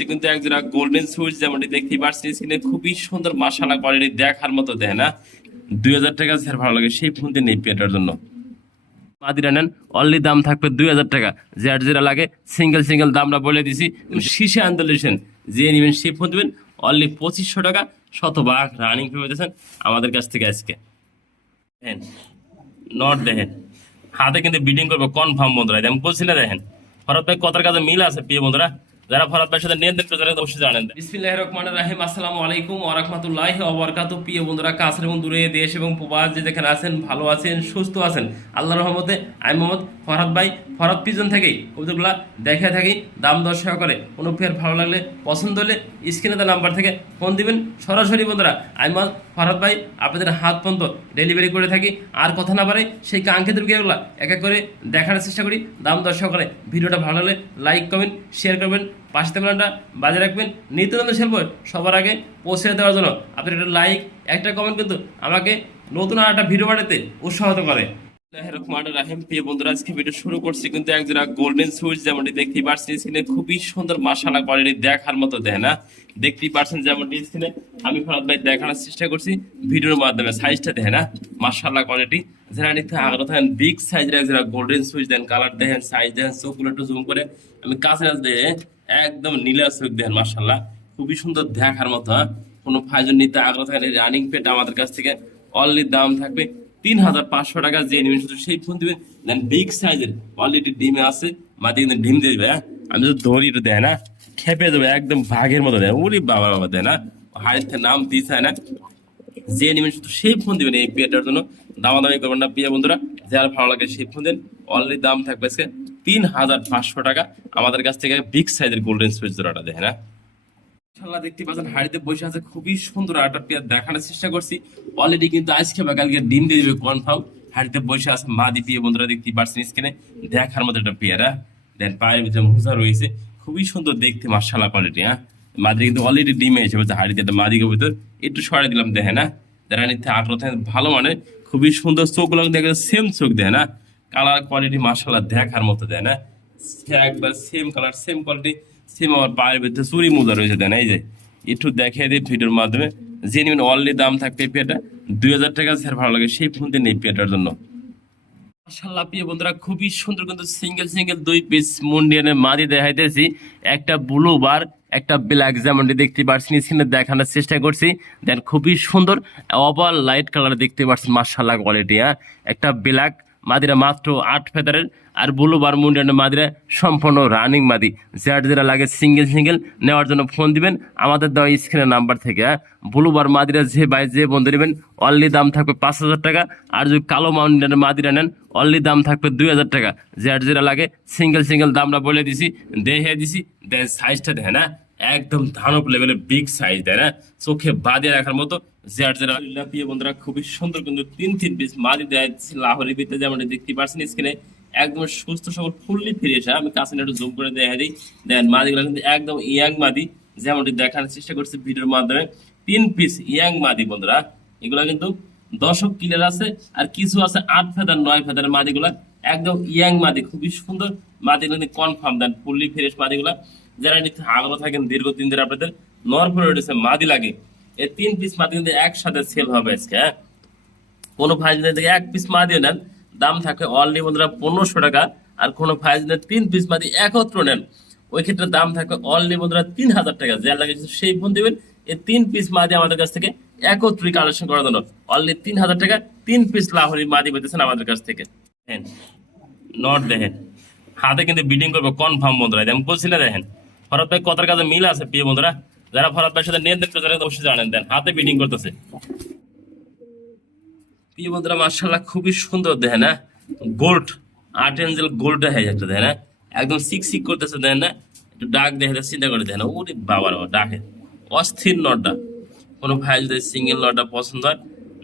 করছি কিন্তু একজোড়া গোল্ডেন সুইচ যেমনটি দেখতে পাচ্ছি স্ক্রিনে খুবই সুন্দর মাশাআল্লাহ কোয়ালিটি দেখার মতো দেয় না 2000 টাকা স্যার ভালো লাগে সেই ফোন দিয়ে নেই পেটার জন্য মাদিরা নেন অনলি দাম থাকবে 2000 টাকা যার যেটা লাগে সিঙ্গেল সিঙ্গেল দামটা বলে দিছি শীষে আন্দোলন যে নেবেন সেই ফোন দেবেন অনলি 2500 টাকা শতভাগ রানিং পেয়েছেন আমাদের কাছ থেকে আজকে দেখেন নট দেখেন হাতে কিন্তু বিডিং করবো কনফার্ম বন্ধুরা আমি বলছি না দেখেন ফরাদ ভাই কথার কাছে মিল আছে প্রিয় বন্ধুরা যারা ফরাদ ভাইয়ের সাথে নিয়ে দেখতে যারা অবশ্যই জানেন বিসমিল্লাহির রহমানির রহিম আসসালামু আলাইকুম ওয়া রাহমাতুল্লাহি ওয়া বারাকাতুহু প্রিয় বন্ধুরা কাছের এবং দূরে দেশ এবং প্রবাস যে যেখানে আছেন ভালো আছেন সুস্থ আছেন আল্লাহর রহমতে আমি মোহাম্মদ ফরহাদ ভাই ফরহাদ পিজন থেকেই কবুতরগুলা দেখে থাকি দাম দর সহকারে কোনো ফের ভালো লাগলে পছন্দ হলে স্ক্রিনে দেওয়া নাম্বার থেকে ফোন দিবেন সরাসরি বন্ধুরা আমি মোহাম্মদ ফরহাদ ভাই আপনাদের হাত পর্যন্ত ডেলিভারি করে থাকি আর কথা না বাড়াই সেই কাঙ্ক্ষিত বিক্রিগুলো এক এক করে দেখার চেষ্টা করি দাম দর সহকারে ভিডিওটা ভালো লাগলে লাইক কমেন্ট শেয়ার করবেন পাশে থাকবেনটা বাজে রাখবেন নিত্য নতুন শিল্প সবার আগে পৌঁছে দেওয়ার জন্য আপনার একটা লাইক একটা কমেন্ট কিন্তু আমাকে নতুন আর একটা ভিডিও বানাতে উৎসাহিত করে প্রিয় বন্ধুরা আজকে ভিডিও শুরু করছি কিন্তু একজোড়া গোল্ডেন সুইচ যেমনটি দেখতেই পাচ্ছেন স্ক্রিনে খুবই সুন্দর মাশাআল্লাহ কোয়ালিটি দেখার মতো দেয় না দেখতেই পাচ্ছেন যেমনটি স্ক্রিনে আমি ফরহাদ ভাই দেখানোর চেষ্টা করছি ভিডিওর মাধ্যমে সাইজটা দেখেন না মাশাআল্লাহ কোয়ালিটি যারা নিতে আগ্রহ থাকেন বিগ সাইজের একজোড়া গোল্ডেন সুইচ দেন কালার দেখেন সাইজ দেখেন চোখগুলো একটু জুম করে আমি কাছে দিয়ে একদম নীলা চোখ দেখেন মাশাআল্লাহ খুবই সুন্দর দেখার মতো কোনো ফাইজন নিতে আগ্রহ থাকেন রানিং পেট আমাদের কাছ থেকে অনলি দাম থাকবে 3500 টাকা যে নেবেন শুধু সেই ফোন দিবেন দেন বিগ সাইজের অলরেডি ডিমে আছে মাটি কিন্তু ডিম দিয়ে দিবে আমি যদি দড়ি একটু দেয় না খেপে দেবে একদম বাঘের মতো দেয় ওরে বাবা বাবা দেয় না হাড়িতে নাম দিচ্ছে না যে নেবেন শুধু সেই ফোন দিবেন এই পেটার জন্য দামাদামি করবেন না প্রিয় বন্ধুরা যার ভালো লাগে সেই ফোন দেন অলরেডি দাম থাকবে 3500 টাকা আমাদের কাছ থেকে বিগ সাইজের গোল্ডেন সুইচ জোড়াটা দেখেন না দেখতে পাচ্ছেন হাড়িতে বসে আছে খুবই সুন্দর একটা পেয়ার দেখানোর চেষ্টা করছি অলরেডি কিন্তু আজকে বা কালকে ডিম দিয়ে দিবে কনফার্ম হাড়িতে বসে আছে মাদি পেয়ে বন্ধুরা দেখতে পাচ্ছেন স্ক্রিনে দেখার মতো একটা পেয়ারা দেন পায়ের ভিতরে মোজা রয়েছে খুবই সুন্দর দেখতে মাশাআল্লাহ কোয়ালিটি মাদি কিন্তু অলরেডি ডিমে এসে বলছে হাড়িতে একটা মাদিকে ভিতর একটু সরাই দিলাম দেখে না যারা নিতে আগ্রহ ভালো মানে খুবই সুন্দর চোখগুলো দেখে সেম চোখ দেয় না কালার কোয়ালিটি মাশাআল্লাহ দেখার মতো দেয় না একবার same colour same quality same আমার পায়ের ভিতরে চুরি মোজা রয়েছে দেন এই যে একটু দেখে দিই ভিডিওর মাধ্যমে যে নিবেন অনলি দাম থাকবে পেটা 2000 টাকা স্যার ভালো লাগে সেই ফোন দিয়ে নেই পেটার জন্য মাশাআল্লাহ প্রিয় বন্ধুরা খুবই সুন্দর কিন্তু সিঙ্গেল সিঙ্গেল 2 পিস মুন্ডিয়ানের মাদি দেখাইতেছি একটা ব্লু বার একটা ব্ল্যাক যেমনটি দেখতে পাচ্ছেন স্ক্রিনে দেখানোর চেষ্টা করছি দেন খুবই সুন্দর ওভার লাইট কালার দেখতে পাচ্ছেন মাশাআল্লাহ কোয়ালিটি একটা ব্ল্যাক মাদিরা মাত্র 8 ফেদারের আর ব্লু বার মুন্ডিয়ানের মাদিরা সম্পূর্ণ রানিং মাদি যার যেটা লাগে সিঙ্গেল সিঙ্গেল নেওয়ার জন্য ফোন দিবেন আমাদের দেওয়া স্ক্রিনের নাম্বার থেকে ব্লু বার মাদিরা যে বন্ধু নেবেন অনলি দাম থাকবে 5000 টাকা আর যদি কালো মাউন্টেনের মাদিরা নেন অনলি দাম থাকবে 2000 টাকা যার যেটা লাগে সিঙ্গেল সিঙ্গেল দামটা বলে দিছি দেখে দিছি দেন সাইজটা দেখে না একদম ধানক লেভেলের বিগ সাইজ দেয় না চোখে বাদে রাখার মতো প্রিয় বন্ধুরা খুবই সুন্দর কিন্তু 3 পিস মাদি দেয় লাহোরি ভিতরে যেমন দেখতে পাচ্ছেন স্ক্রিনে একদম সুস্থ সবল ফুললি ফিরে আমি কাছে একটু জুম করে দেখা দিই দেন মাদিগুলো কিন্তু একদম ইয়াং মাদি যেমনটি দেখানোর চেষ্টা করছি ভিডিওর মাধ্যমে 3 পিস ইয়াং মাদি বন্ধুরা এগুলা কিন্তু দর্শক কিলার আছে আর কিছু আছে 8 ফেদার 9 ফেদারের মাদিগুলা একদম ইয়াং মাদি খুবই সুন্দর মাদিগুলো কিন্তু কনফার্ম দেন ফুললি ফ্রেশ মাদিগুলা যারা নিতে আগ্রহ থাকেন দীর্ঘদিন ধরে আপনাদের নরফরে উঠেছে মাদি লাগে এই 3 পিস মাদি কিন্তু একসাথে সেল হবে আজকে কোনো ভাই যদি 1 পিস মাদি নেন দাম থাকে অনলি বন্ধুরা 1500 টাকা আর কোনো ভাই যদি 3 পিস মাদি একত্র নেন ওই ক্ষেত্রে দাম থাকে অনলি বন্ধুরা 3000 টাকা যা লাগে সেই ফোন দেবেন এই 3 পিস মাদি আমাদের কাছ থেকে একত্রিত কালেকশন করার জন্য অনলি 3000 টাকা 3 পিস লাহোরি মাদি পেতেছেন আমাদের কাছ থেকে নট দেখেন হাতে কিন্তু বিডিং করবো কনফার্ম বন্ধুরা আমি বলছি না দেখেন ফরহাদ ভাই কথার কাছে মিল আছে প্রিয় বন্ধুরা যারা ফরহাদ ভাইয়ের সাথে নিয়ে দেখতে যারা অবশ্যই জানেন দেন হাতে বিডিং করতেছে প্রিয় বন্ধুরা মাশাআল্লাহ খুবই সুন্দর দেখেন না গোল্ড আর্ট এঞ্জেল গোল্ড হয়ে যাচ্ছে দেখেন না একদম সিক করতেছে দেখেন না একটু ডাক দেখে চিন্তা করে দেখেন ওরে বাবার ডাকে অস্থির নটটা কোনো ভাই যদি সিঙ্গেল নটটা পছন্দ হয়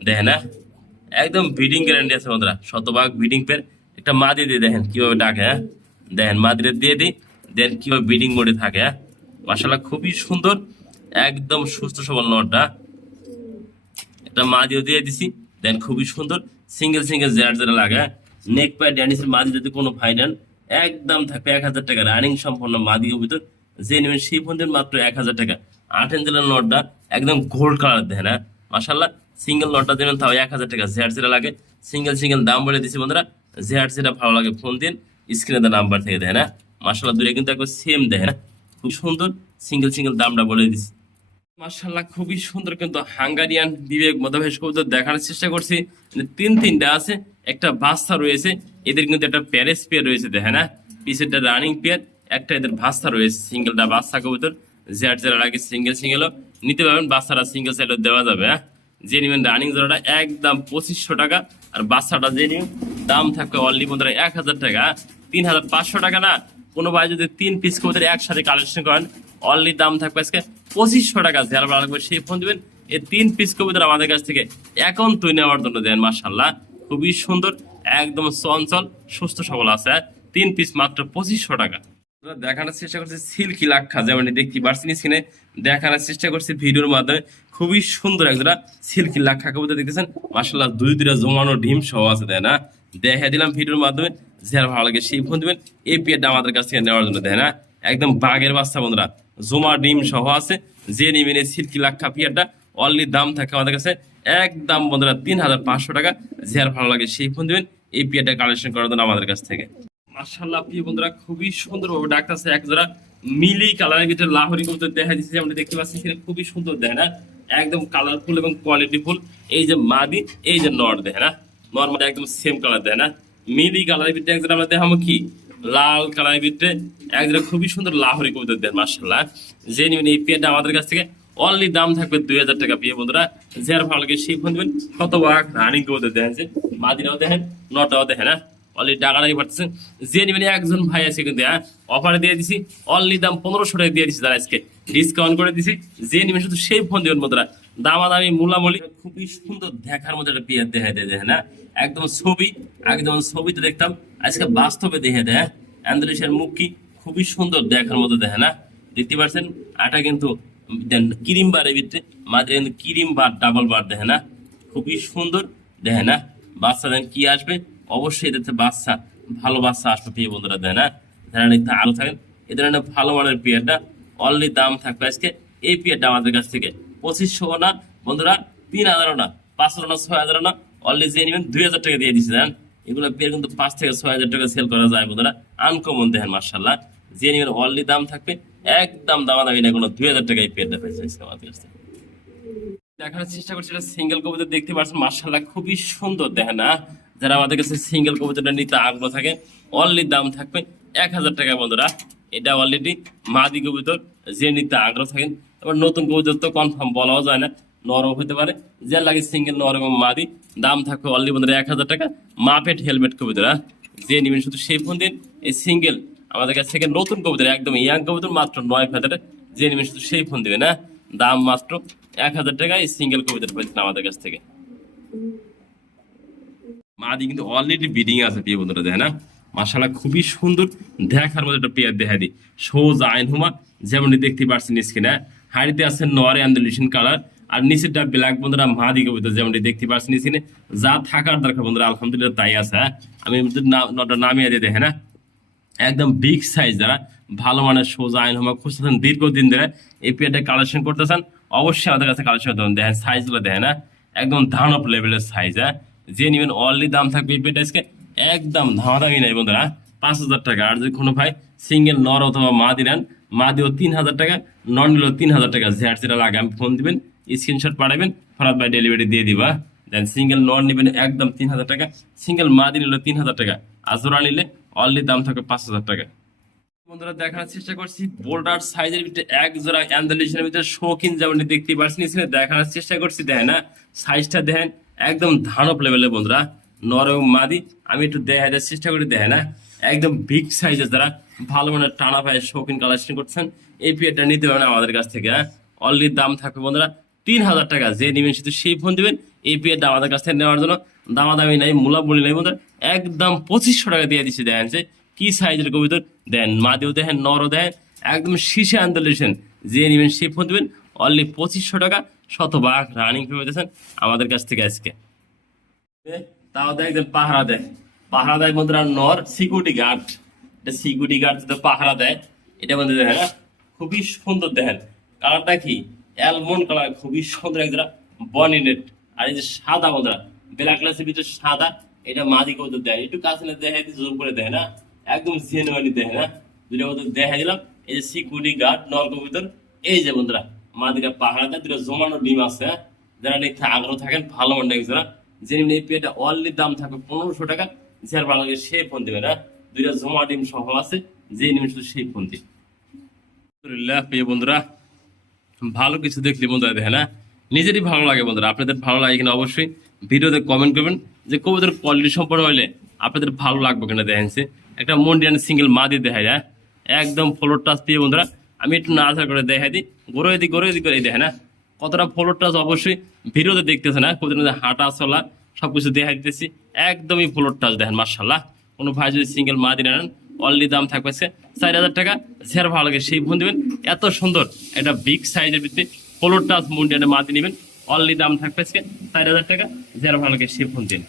দেখেন না একদম ব্রিডিং গ্যারান্টি আছে বন্ধুরা শতভাগ ব্রিডিং পের একটা মাদি দিয়ে দেখেন কিভাবে ডাকে দেখেন মাদিরে দিয়ে দিই দেন কিভাবে ব্রিডিং মোডে থাকে মাশাআল্লাহ খুবই সুন্দর একদম সুস্থ সবল নটটা একটা মাদিও দিয়ে দিছি দেন খুবই সুন্দর সিঙ্গেল সিঙ্গেল যারা লাগে নেক পায় ড্যানিসের মাদি যদি কোনো ভাই নেন একদম থাকবে 1000 টাকা রানিং সম্পূর্ণ মাদির ভিতর যে নেবেন সেই ফোন দিবেন মাত্র 1000 টাকা। 8 ইঞ্চের নটটা একদম গোল্ড কালার দেয় না মাশাল্লাহ। সিঙ্গেল নটটা দেবেন তাও 1000 টাকা। জেড লাগে সিঙ্গেল সিঙ্গেল দাম বলে দিচ্ছি বন্ধুরা। জেড ভালো লাগে ফোন দিন, স্ক্রিনে দেওয়া নাম্বার থেকে দেয় না মাশাল্লাহ। দুটো কিন্তু একবার সেম দেয় না, খুব সুন্দর। সিঙ্গেল সিঙ্গেল দামটা বলে দিচ্ছি মাশাল্লাহ, খুবই সুন্দর। কিন্তু হাঙ্গারিয়ান বিবেক মধ্যভেশ কবুতর দেখানোর চেষ্টা করছি। তিনটা আছে, একটা বাচ্চা রয়েছে। এদের কিন্তু একটা প্যারেস পেয়ার রয়েছে দেখে না, পিছেরটা রানিং পেয়ার, একটা এদের বাচ্চা রয়েছে। সিঙ্গেলটা বাচ্চা কবুতর, যারা লাগে সিঙ্গেল সিঙ্গেলও নিতে পারবেন, বাচ্চারা সিঙ্গেল সাইডও দেওয়া যাবে। হ্যাঁ, যে নেবেন রানিং জোড়াটা একদম 2500 টাকা, আর বাচ্চাটা যে নেবেন দাম থাকবে অনলি বন্ধুরা 1000 টাকা। 3500 টাকা না, কোনো ভাই যদি 3 পিস কবুতর একসাথে কালেকশন করেন অনলি দাম থাকবে আজকে 2500 টাকা। যারা ভালো লাগবে সেই ফোন দিবেন। এই 3 পিস কবুতর আমাদের কাছ থেকে এখন তুই নেওয়ার জন্য দেন মাশাল্লাহ, খুবই সুন্দর, একদম চঞ্চল সুস্থ সবল আছে। 3 পিস মাত্র 2500 টাকা। দেখানোর চেষ্টা করছি সিল্কি লাক্ষা, যেমন দেখতে পারছেন স্ক্রিনে দেখানোর চেষ্টা করছি ভিডিওর মাধ্যমে। খুবই সুন্দর একজোড়া সিল্কি লাক্ষা কবুতর দেখতেছেন মাশাল্লাহ, দুইটা জমানো ডিম সহ আছে তাই না, দেখা দিলাম ভিডিওর মাধ্যমে। যারা ভালো লাগে সেই ফোন দিবেন। এই পেয়ারটা আমাদের কাছ থেকে নেওয়ার জন্য দেয় না, একদম বাঘের বাচ্চা বন্ধুরা, জমা ডিম সহ আছে। যে নিবেন এই সিল্কি লাক্ষা পেয়ারটা অনলি দাম থাকে আমাদের কাছে একদম বন্ধুরা 3500 টাকা। যার ভালো লাগে সেই ফোন দিবেন। এই পেয়ারটা কালেকশন করার জন্য আমাদের কাছ থেকে মাশাআল্লাহ। প্রিয় বন্ধুরা, খুবই সুন্দর ভাবে ডাকতেছে এক জোড়া মিলি কালারের ভিতরে লাহোরি কবুতর দেখা দিচ্ছে। আমরা দেখতে পাচ্ছি সেটা খুবই সুন্দর দেয় না, একদম কালারফুল এবং কোয়ালিটিফুল। এই যে মাদি, এই যে নর দেয় না, নর মানে একদম সেম কালার দেয় না। মিলি কালারের ভিতরে এক জোড়া আমরা দেখাবো কি লাল কালারের ভিতরে এক জোড়া খুবই সুন্দর লাহোরি কবুতর দেয় মাশাআল্লাহ। যে নিবেন এই পেয়ারটা আমাদের কাছ থেকে অনলি দাম থাকবে 2000 টাকা। প্রিয় বন্ধুরা, যার ভালো লাগে সেই ফোন দিবেন। শতভাগ রানিং কবুতর দেখেন, যে মাদিরাও দেখেন, নটাও দেখেন না, অলরেডি টাকা লাগে পারতেছেন। যে নিবেন একজন ভাই আছে কিন্তু অফারে দিয়ে দিছি, অনলি দাম 1500 টাকা দিয়ে দিছি। তারা আজকে ডিসকাউন্ট করে দিছি। যে নিবেন শুধু সেই ফোন দিবেন বন্ধুরা, দামাদামি মূলামূলি খুবই সুন্দর দেখার মধ্যে একটা পেয়ার দেখা দেয় দেখেন না, একদম ছবি, একদম ছবিতে দেখতাম আজকে বাস্তবে দেখে দেয়। অ্যান্ড্রেসের মুখ কি খুবই সুন্দর দেখার মতো দেখে না, দেখতে পাচ্ছেন। আটা কিন্তু ক্রিম বারের ভিতরে মাঝে কিন্তু ক্রিম বার ডাবল বার দেখে না, খুবই সুন্দর দেখে না। বাচ্চা দেন কি আসবে অবশ্যই এদের বাচ্চা, ভালো বাচ্চা আসবে প্রিয় বন্ধুরা দেয় না। যারা নিতে আরো থাকেন এদের ভালো মানের পেয়ারটা অনলি দাম থাকবে আজকে এই পেয়ারটা আমাদের কাছ থেকে 2500 না বন্ধুরা, 3000 না, 500 না, 6000 না, অনলি যে নেবেন 2000 টাকা দিয়ে দিচ্ছে দেন। এগুলো পেয়ার কিন্তু 5 থেকে 6000 টাকা সেল করা যায় বন্ধুরা, আনকমন দেখেন মাশাআল্লাহ। যে নেবেন অনলি দাম থাকবে একদম দামাদামি না, কোনো 2000 টাকায় পেয়ারটা পেয়েছে আমাদের কাছ থেকে। দেখার চেষ্টা করছি এটা সিঙ্গেল কবুতর দেখতে পাচ্ছেন মাশাআল্লাহ, খুবই সুন্দর দেখেন না। যারা আমাদের কাছে সিঙ্গেল কবুতরটা নিতে আগ্রহ থাকে অনলি দাম থাকবে 1000 টাকা বন্ধুরা। এটা অলরেডি মাদি কবুতর, যে নিতে আগ্রহ থাকেন। এবার নতুন কবুতর তো কনফার্ম বলাও যায় না, নরম হতে পারে। যে লাগে সিঙ্গেল নর এবং মাদি দাম থাকবে অনলি বন্ধুরা 1000 টাকা। মাপেট হেলমেট কবুতর, যে নিবেন শুধু সেই ফোন দিন। এই সিঙ্গেল আমাদের কাছ থেকে নতুন কবুতর, একদম ইয়াং কবুতর, মাত্র 9 ফেদারে। যে নিবেন শুধু সেই ফোন দিবেন না, দাম মাত্র 1000 টাকা। এই সিঙ্গেল কবুতর পাচ্ছেন আমাদের কাছ থেকে। মাদি কিন্তু অলরেডি বিডিং আছে প্রিয় বন্ধুরা দেখেন না, মাশাআল্লাহ খুবই সুন্দর দেখার মধ্যে একটা পেয়ার দেখা দিই। সোজা আইন হুমা যেমনটি দেখতে পাচ্ছেন স্ক্রিনে, হাড়িতে আছে নরে অ্যান্ডালুসিয়ান কালার, আর নিচেরটা ব্ল্যাক বন্ধুরা মাদি কবুতর যেমনটি দেখতে পাচ্ছেন স্ক্রিনে। যা থাকার দরকার বন্ধুরা আলহামদুলিল্লাহ তাই আছে। আমি নামিয়ে দিয়ে দেখেন না, একদম বিগ সাইজ। যারা ভালো মানের সোজা আইন হোমা খুঁজতেছেন দীর্ঘদিন ধরে এই পেয়ারটা কালেকশন করতেছেন অবশ্যই আমাদের কাছে কালেকশন করতে দেখেন। সাইজগুলো দেখেন না, একদম ধান অফ লেভেলের সাইজ। যে নিবেন অনলি দাম থাকবে এই পেয়ারটা আজকে একদম ধামাধামি নাই বন্ধুরা 5000 টাকা। আর যদি কোনো ভাই সিঙ্গেল নর অথবা মাদি নেন, মাদিও 3000 টাকা, নন নিলেও 3000 টাকা। যেটা লাগে আমি ফোন দিবেন, স্ক্রিনশট পাঠাবেন, ফরাত ভাই ডেলিভারি দিয়ে দিবা। দেন সিঙ্গেল নর নিবেন একদম 3000 টাকা, সিঙ্গেল মাদি নিলে 3000 টাকা, আজরা নিলে অনলি দাম থাকে 5000 টাকা। বন্ধুরা দেখার চেষ্টা করছি বোল্ডার সাইজের ভিতরে এক জোড়া অ্যান্ডালুসিয়ানের ভিতরে শৌখিন যেমন দেখতে পাচ্ছেন এখানে দেখানোর চেষ্টা করছি দেখেন না, সাইজটা দেখেন একদম ধানপ লেভেলের বন্ধুরা, নর এবং মাদি। আমি একটু দেখার চেষ্টা করি দেখেন না, একদম বিগ সাইজের যারা ভালো মানের টানা পায়ে শৌখিন কালেকশন করছেন এই পেয়ারটা নিতে পারেন আমাদের কাছ থেকে। অনলি দাম থাকবে বন্ধুরা 3000 টাকা। যে নিবেন শুধু সেই ফোন দিবেন এই পেয়ারটা আমাদের কাছ থেকে নেওয়ার জন্য দামাদামি নাই, মূলামূলি নাই বন্ধুরা, একদম 2500 টাকা দিয়ে দিচ্ছি। দেখেন যে কি সাইজের কবুতর দেন, মাদিও দেখেন, নরও দেখেন, একদম শীষে আন্দোলন। যে নিবেন সেই ফোন দিবেন অনলি 2500 টাকা। শতভাগ রানিং পেয়েছেন আমাদের কাছ থেকে আজকে। তাও দেখবেন পাহারা দেয়, পাহারা দেয় বন্ধুরা নর সিকিউরিটি গার্ড। এটা সিকিউরিটি গার্ড যদি পাহারা দেয় এটা বন্ধু দেখেন খুবই সুন্দর দেখেন, কালারটা কি অ্যালমন্ড কালার, খুবই সুন্দর একজোড়া বনি নেট। আর এই যে সাদা বন্ধুরা, ব্ল্যাক গ্লাসের ভিতরে সাদা, এটা মাদি কবুতর দেয়, একটু কাছে না দেখাই জুম করে দেয় না, একদম জেনুয়ালি দেখে না, দুটো কবুতর দেখা দিলাম। এই যে সিকিউরিটি গার্ড নর কবুতর, এই যে বন্ধুরা মাদিটা পাহাড়াতে দুটো জমানো ডিম আছে, হ্যাঁ যারা নিতে আগ্রহ থাকেন ভালো মন্ডা একজোড়া, যে এই পেয়েটা অনলি দাম থাকবে 1500 টাকা, যার ভালো লাগে সেই ফোন দিবে না, দুইটা জমা ডিম সহ আছে, যে নিবেন শুধু সেই ফোন দিবে। আলহামদুলিল্লাহ প্রিয় বন্ধুরা, ভালো কিছু দেখলি বন্ধুরা দেখে না, নিজেরই ভালো লাগে বন্ধুরা, আপনাদের ভালো লাগে কিনা অবশ্যই ভিডিওতে কমেন্ট করবেন, যে কবুতরের কোয়ালিটি সম্পর্কে হইলে আপনাদের ভালো লাগবে কিনা দেখেনছে। একটা মন্ডিয়ান সিঙ্গেল মাদি দেখা যায়, একদম ফ্লোর টাচ পেয়ে বন্ধুরা, আমি একটু নাড়াচাড়া করে দেখাই দিই, গড়ে দিই করে দেখে না, কতটা ফ্লোর টাচ অবশ্যই ভিডিওতে দেখতেছে না, কবুতরের হাঁটা চলা সবকিছু দেখা দিতেছি, একদমই ফ্লোর টাচ দেখেন মাশাআল্লাহ। কোনো ভাই যদি সিঙ্গেল মাদি নেন অনলি দাম থাকবে 4000 টাকা, যার ভালো লাগে সেই ফোন দিবেন। এত সুন্দর একটা বিগ সাইজের ভিত্তি ফ্লোর টাচ মুন্ডিয়ানে মাদি নেবেন, অনলি দাম থাকবে 4000 টাকা, যার ভালো লাগে সেই ফোন দিন।